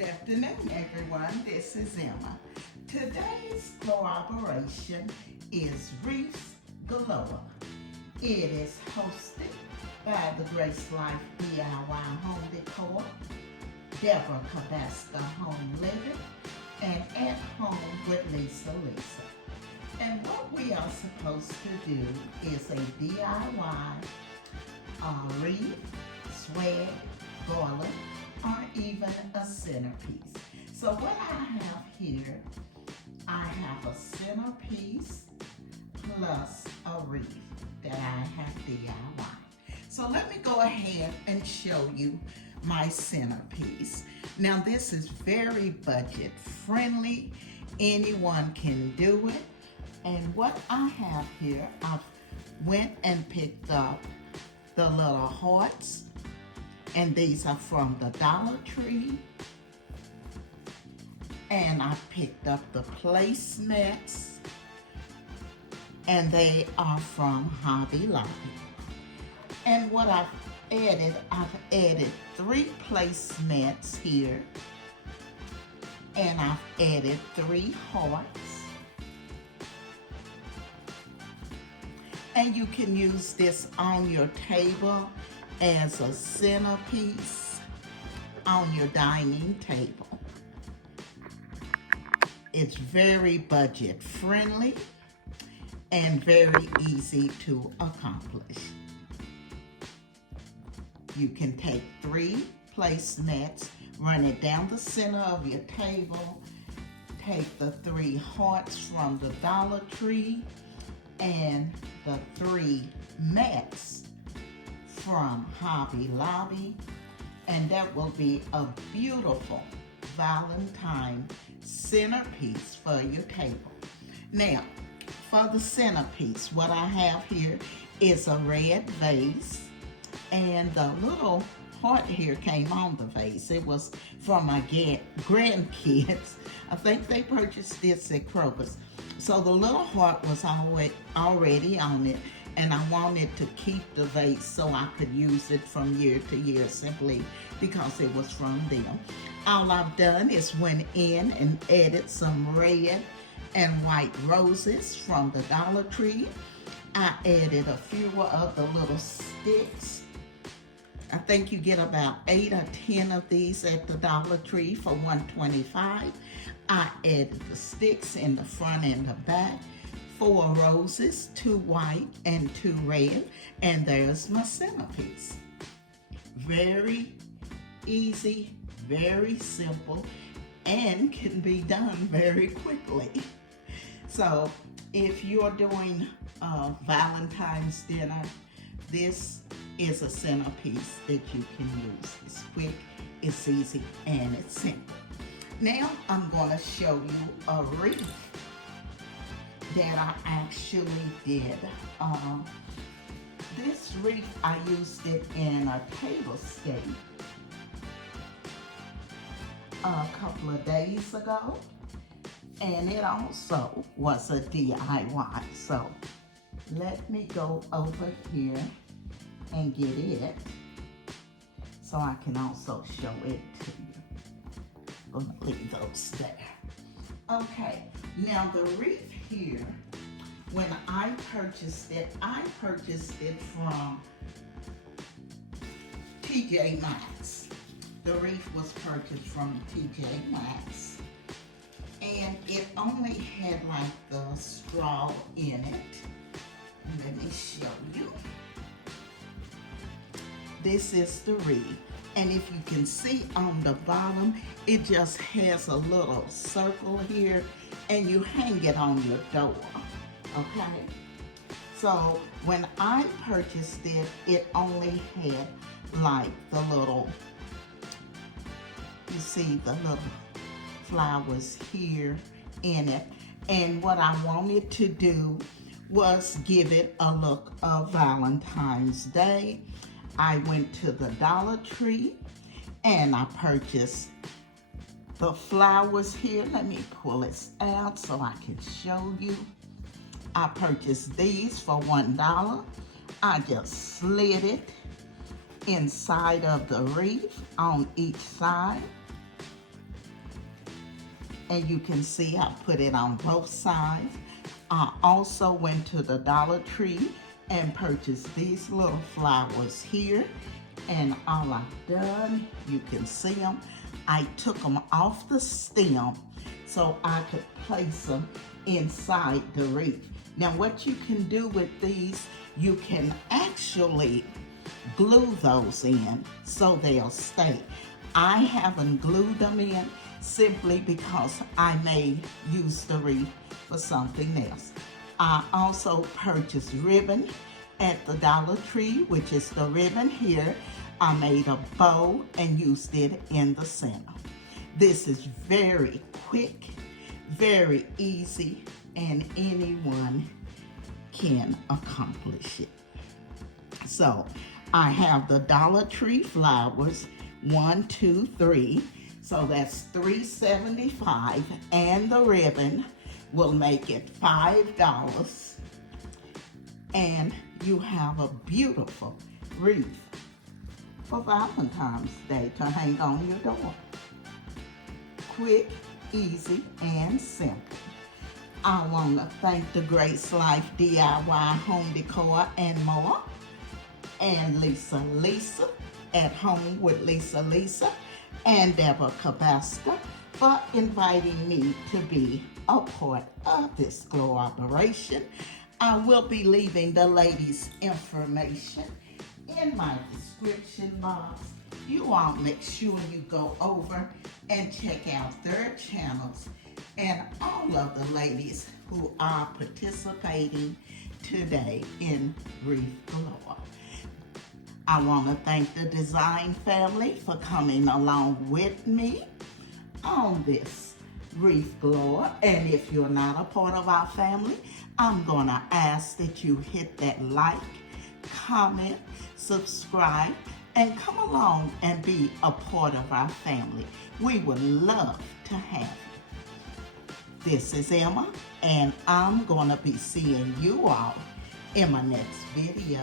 Good afternoon, everyone. This is Emma. Today's collaboration is Wreaths Galore. It is hosted by the Grace Life DIY Home Decor, Deborah Cabasta Home Living, and At Home with Lisa. And what we are supposed to do is a DIY wreath, swag, garland, or even a centerpiece. So what I have here, I have a centerpiece plus a wreath that I have DIY. So let me go ahead and show you my centerpiece. Now this is very budget friendly. Anyone can do it. And what I have here, I went and picked up the little hearts, and these are from the Dollar Tree. And I picked up the placemats, and they are from Hobby Lobby. And what I've added 3 placemats here, and I've added 3 hearts. And you can use this on your table as a centerpiece on your dining table. It's very budget friendly and very easy to accomplish. You can take 3 placemats, run it down the center of your table, take the 3 hearts from the Dollar Tree and the 3 mats from Hobby Lobby, and that will be a beautiful Valentine centerpiece for your table. Now, for the centerpiece, what I have here is a red vase, and the little heart here came on the vase. It was from my grandkids. I think they purchased this at Kroger's. So the little heart was already on it, and I wanted to keep the vase so I could use it from year to year simply because it was from them. All I've done is went in and added some red and white roses from the Dollar Tree. I added a few of the little sticks. I think you get about 8 or 10 of these at the Dollar Tree for $1.25. I added the sticks in the front and the back, 4 roses, 2 white and 2 red, and there's my centerpiece. Very easy, very simple, and can be done very quickly. So if you're doing Valentine's dinner, this is a centerpiece that you can use. It's quick, it's easy, and it's simple. Now I'm going to show you a wreath that I actually did. This wreath, I used it in a tablescape a couple of days ago, and it also was a DIY. So let me go over here and get it so I can also show it to you. I'm gonna leave those there. Okay, now the wreath here, when I purchased it from TJ Maxx. The wreath was purchased from TJ Maxx, and it only had like the straw in it. Let me show you. This is the wreath, and if you can see on the bottom, it just has a little circle here, and you hang it on your door, okay? So when I purchased it, it only had like the little, you see the little flowers here in it, and what I wanted to do was give it a look of Valentine's Day. I went to the Dollar Tree and I purchased the flowers here. Let me pull this out so I can show you. I purchased these for $1. I just slid it inside of the wreath on each side. And you can see I put it on both sides. I also went to the Dollar Tree and purchased these little flowers here. And all I've done, you can see them, I took them off the stem so I could place them inside the wreath. Now what you can do with these, you can actually glue those in so they'll stay. I haven't glued them in simply because I may use the wreath for something else. I also purchased ribbon at the Dollar Tree, which is the ribbon here. I made a bow and used it in the center. This is very quick, very easy, and anyone can accomplish it. So I have the Dollar Tree flowers, 1, 2, 3. So that's $3.75, and the ribbon will make it $5. And you have a beautiful wreath for Valentine's Day to hang on your door. Quick, easy, and simple. I want to thank the Grace Life DIY Home Decor and more, and Lisa at Home with Lisa, and Deborah Cabasca for inviting me to be a part of this collaboration. I will be leaving the ladies' information in my description box. You all make sure you go over and check out their channels and all of the ladies who are participating today in Wreaths Galore. I want to thank the design family for coming along with me on this Wreaths Galore. And if you're not a part of our family, I'm going to ask that you hit that like, comment, subscribe, and come along and be a part of our family. We would love to have you. This is Emma, and I'm going to be seeing you all in my next video.